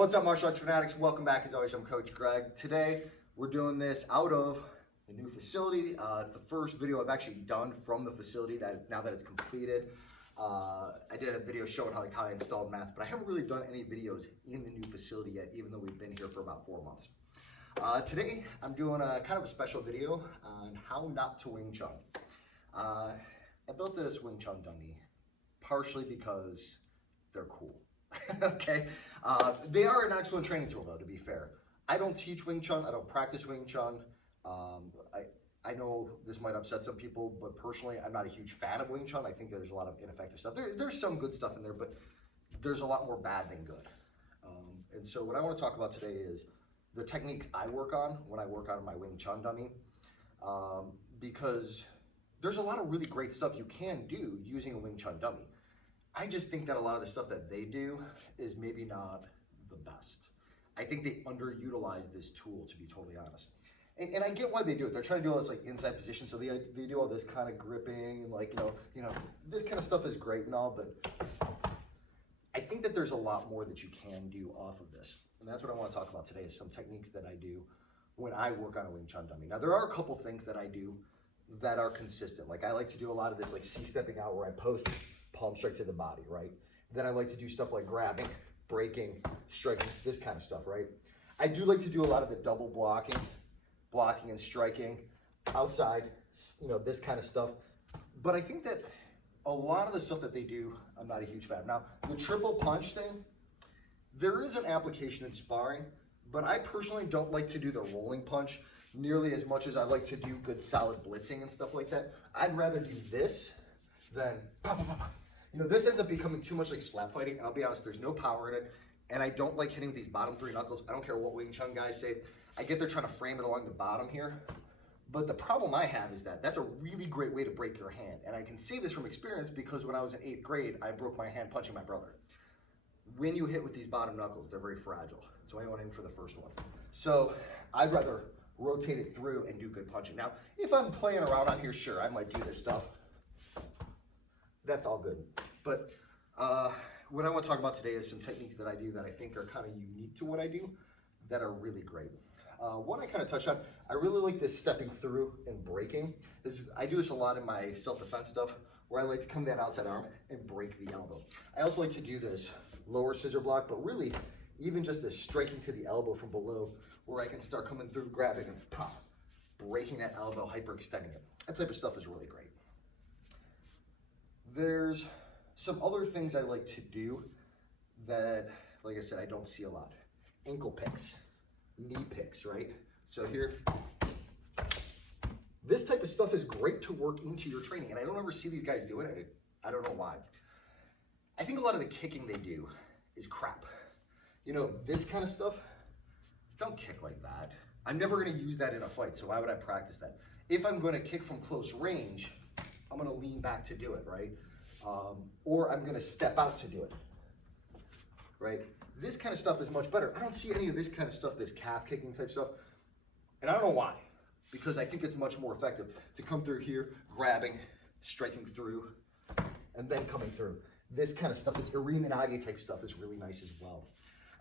What's up, martial arts fanatics? Welcome back. As always, I'm Coach Greg. Today, we're doing this out of the new facility. It's the first video I've actually done from the facility now that it's completed. I did a video showing how I installed mats, but I haven't really done any videos in the new facility yet, even though we've been here for about 4 months. Today, I'm doing a kind of a special video on how not to Wing Chun. I built this Wing Chun dummy partially because they're cool. Okay, they are an excellent training tool, though, to be fair. I don't teach Wing Chun. I don't practice Wing Chun. I know this might upset some people, but personally, I'm not a huge fan of Wing Chun. I think there's a lot of ineffective stuff. There's some good stuff in there, but there's a lot more bad than good. And so what I want to talk about today is the techniques I work on when I work on my Wing Chun dummy, because there's a lot of really great stuff you can do using a Wing Chun dummy. I just think that a lot of the stuff that they do is maybe not the best. I think they underutilize this tool, to be totally honest. And I get why they do it. They're trying to do all this like inside position, so they do all this kind of gripping and like, you know, this kind of stuff is great and all, but I think that there's a lot more that you can do off of this. And that's what I want to talk about today, is some techniques that I do when I work on a Wing Chun dummy. Now, there are a couple things that I do that are consistent. Like I like to do a lot of this like C-stepping out where I post palm strike to the body, right? Then I like to do stuff like grabbing, breaking, striking, this kind of stuff, right? I do like to do a lot of the double blocking and striking outside, you know, this kind of stuff. But I think that a lot of the stuff that they do, I'm not a huge fan of. Now, the triple punch thing, there is an application in sparring, but I personally don't like to do the rolling punch nearly as much as I like to do good solid blitzing and stuff like that. I'd rather do this than pop, pop, pop. You know, this ends up becoming too much like slap fighting, and I'll be honest, there's no power in it, and I don't like hitting with these bottom three knuckles. I don't care what Wing Chun guys say. I get they're trying to frame it along the bottom here, but the problem I have is that that's a really great way to break your hand, and I can say this from experience because when I was in 8th grade, I broke my hand punching my brother. When you hit with these bottom knuckles, they're very fragile, so I went in for the first one. So I'd rather rotate it through and do good punching. Now, if I'm playing around on here, sure, I might do this stuff. That's all good. But what I want to talk about today is some techniques that I do that I think are kind of unique to what I do that are really great. One I kind of touched on, I really like this stepping through and breaking. I do this a lot in my self-defense stuff where I like to come to that outside arm and break the elbow. I also like to do this lower scissor block, but really even just this striking to the elbow from below where I can start coming through, grabbing and pop, breaking that elbow, hyperextending it. That type of stuff is really great. There's some other things I like to do that, like I said, I don't see a lot. Ankle picks, knee picks, right? So here, this type of stuff is great to work into your training, and I don't ever see these guys doing it. I don't know why. I think a lot of the kicking they do is crap. You know, this kind of stuff, don't kick like that. I'm never gonna use that in a fight, so why would I practice that? If I'm gonna kick from close range, I'm gonna lean back to do it, right? Or I'm gonna step out to do it, right? This kind of stuff is much better. I don't see any of this kind of stuff, this calf kicking type stuff, and I don't know why, because I think it's much more effective to come through here, grabbing, striking through, and then coming through. This kind of stuff, this Iriminage type stuff is really nice as well.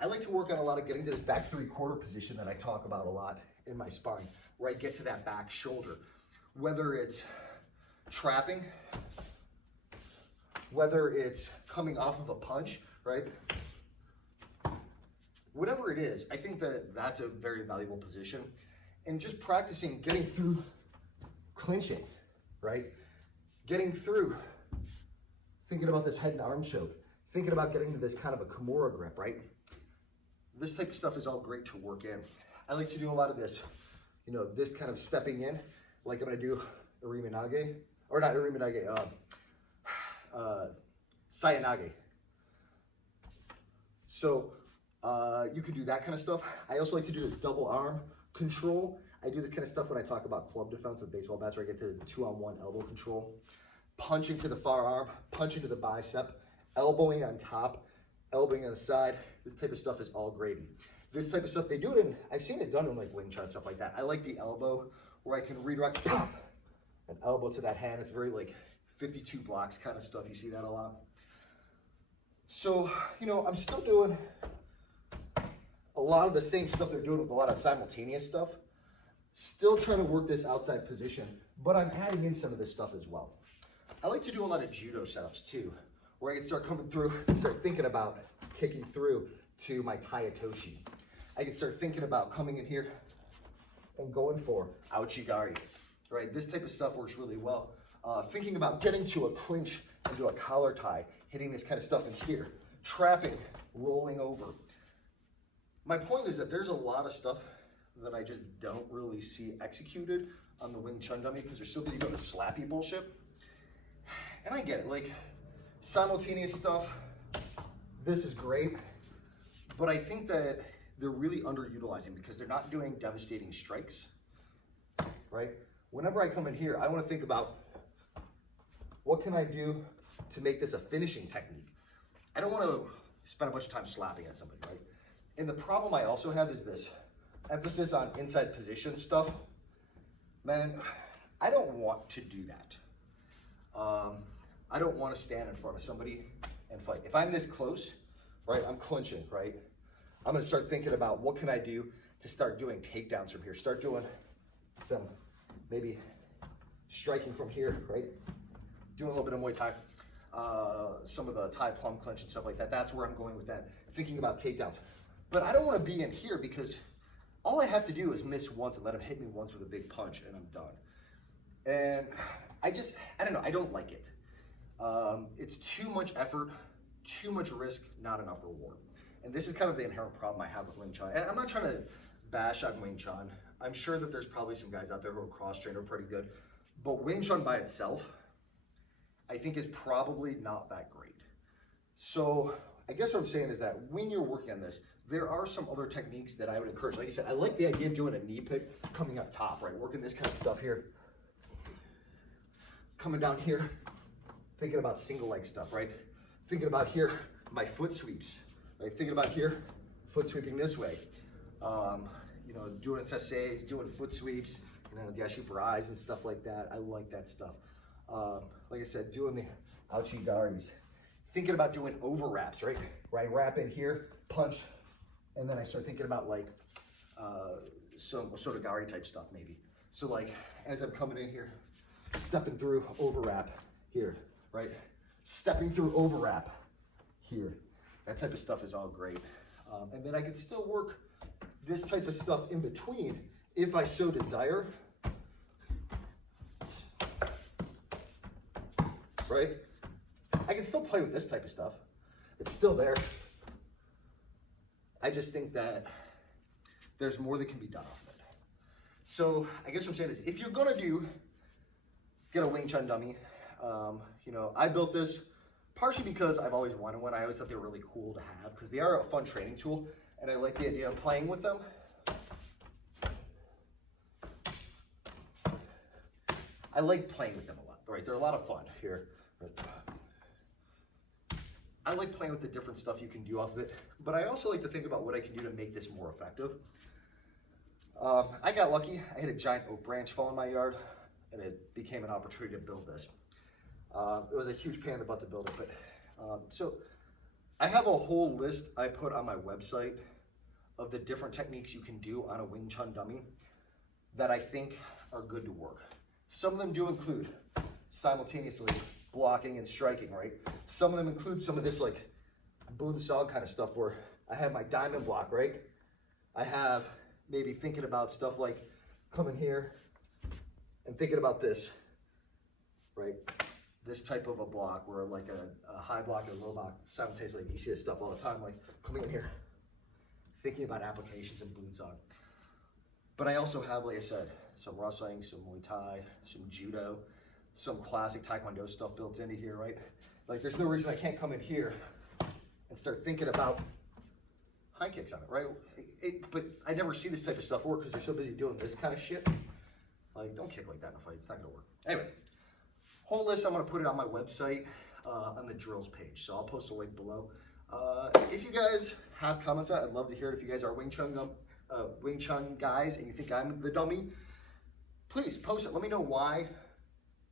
I like to work on a lot of getting to this back 3/4 position that I talk about a lot in my sparring, where I get to that back shoulder, whether it's trapping, whether it's coming off of a punch, right? Whatever it is, I think that that's a very valuable position. And just practicing getting through clinching, right? Getting through, thinking about this head and arm choke, thinking about getting to this kind of a Kimura grip, right? This type of stuff is all great to work in. I like to do a lot of this, you know, this kind of stepping in, like I'm gonna do Iriminage, or not Iriminage, Sayanage. So you could do that kind of stuff. I also like to do this double arm control. I do this kind of stuff when I talk about club defense with baseball bats, where I get to this 2-on-1 elbow control. Punching to the far arm, punching to the bicep, elbowing on top, elbowing on the side. This type of stuff is all gravy. This type of stuff, they do it in, I've seen it done in like Wing Chun, stuff like that. I like the elbow where I can redirect, pop, an elbow to that hand. It's very like 52 blocks kind of stuff. You see that a lot. So, you know, I'm still doing a lot of the same stuff they're doing with a lot of simultaneous stuff. Still trying to work this outside position, but I'm adding in some of this stuff as well. I like to do a lot of judo setups too, where I can start coming through and start thinking about kicking through to my Tayatoshi. I can start thinking about coming in here and going for Ouchigari, right? This type of stuff works really well. Thinking about getting to a clinch and do a collar tie, hitting this kind of stuff in here, trapping, rolling over. My point is that there's a lot of stuff that I just don't really see executed on the Wing Chun dummy because they're so busy doing the slappy bullshit. And I get it, like simultaneous stuff, this is great, but I think that they're really underutilizing because they're not doing devastating strikes, right? Whenever I come in here, I want to think about what can I do to make this a finishing technique. I don't want to spend a bunch of time slapping at somebody, right? And the problem I also have is this emphasis on inside position stuff. Man, I don't want to do that. I don't want to stand in front of somebody and fight. If I'm this close, right, I'm clinching, right? I'm going to start thinking about what can I do to start doing takedowns from here. Start doing some maybe striking from here, right? Doing a little bit of Muay Thai, some of the Thai plum clinch and stuff like that. That's where I'm going with that, thinking about takedowns. But I don't want to be in here because all I have to do is miss once and let him hit me once with a big punch and I'm done. And I don't know, I don't like it. It's too much effort, too much risk, not enough reward. And this is kind of the inherent problem I have with Wing Chun. And I'm not trying to bash on Wing Chun. I'm sure that there's probably some guys out there who are cross-trained or pretty good. But Wing Chun by itself, I think is probably not that great. So I guess what I'm saying is that when you're working on this, there are some other techniques that I would encourage. Like I said, I like the idea of doing a knee pick coming up top, right? Working this kind of stuff here. Coming down here, thinking about single leg stuff, right? Thinking about here, my foot sweeps, right? Thinking about here, foot sweeping this way. You know, doing sasseis, doing foot sweeps, you know, dashipu eyes and stuff like that. I like that stuff. Like I said, doing the ouchigaris. Thinking about doing overwraps, right? Where I wrap in here, punch, and then I start thinking about like some Osotogari type stuff maybe. So like, as I'm coming in here, stepping through overwrap here, right? Stepping through overwrap here. That type of stuff is all great. And then I can still work this type of stuff in between if I so desire. Right? I can still play with this type of stuff. It's still there. I just think that there's more that can be done off of it. So I guess what I'm saying is, if you're gonna get a Wing Chun dummy, you know, I built this partially because I've always wanted one. I always thought they were really cool to have because they are a fun training tool, and I like the idea of playing with them. I like playing with them a lot, right? They're a lot of fun here. I like playing with the different stuff you can do off of it, but I also like to think about what I can do to make this more effective. I got lucky. I had a giant oak branch fall in my yard, and it became an opportunity to build this. It was a huge pain in the butt to build it, but so I have a whole list I put on my website of the different techniques you can do on a Wing Chun dummy that I think are good to work. Some of them do include simultaneously blocking and striking, right? Some of them include some of this like boon sog kind of stuff where I have my diamond block, right? I have maybe thinking about stuff like coming here and thinking about this, right? This type of a block where like a high block and a low block simultaneously. You see this stuff all the time, like coming in here, thinking about applications in boon sog. But I also have, like I said, some wrestling, some Muay Thai, some judo, some classic Taekwondo stuff built into here, right? Like there's no reason I can't come in here and start thinking about high kicks on it, right? But I never see this type of stuff work because they're so busy doing this kind of shit. Like, don't kick like that in a fight. It's not gonna work. Anyway, whole list, I'm gonna put it on my website on the drills page. So I'll post a link below. If you guys have comments on it, I'd love to hear it. If you guys are Wing Chun guys and you think I'm the dummy, please post it. Let me know why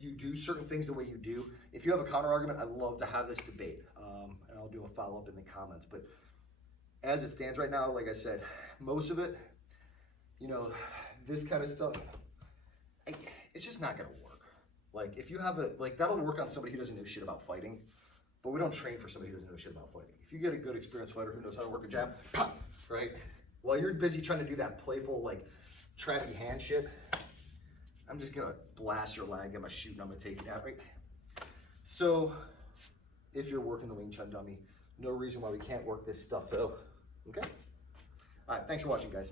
you do certain things the way you do. If you have a counter argument, I'd love to have this debate, and I'll do a follow-up in the comments. But as it stands right now, like I said, most of it, you know, this kind of stuff, it's just not gonna work. Like if you have that'll work on somebody who doesn't know shit about fighting, but we don't train for somebody who doesn't know shit about fighting. If you get a good experienced fighter who knows how to work a jab, pop, right? While you're busy trying to do that playful, like trappy hand shit, I'm just gonna blast your leg, get my shoot, and I'm gonna take you down, right? So if you're working the Wing Chun dummy, no reason why we can't work this stuff though, okay? All right, thanks for watching, guys.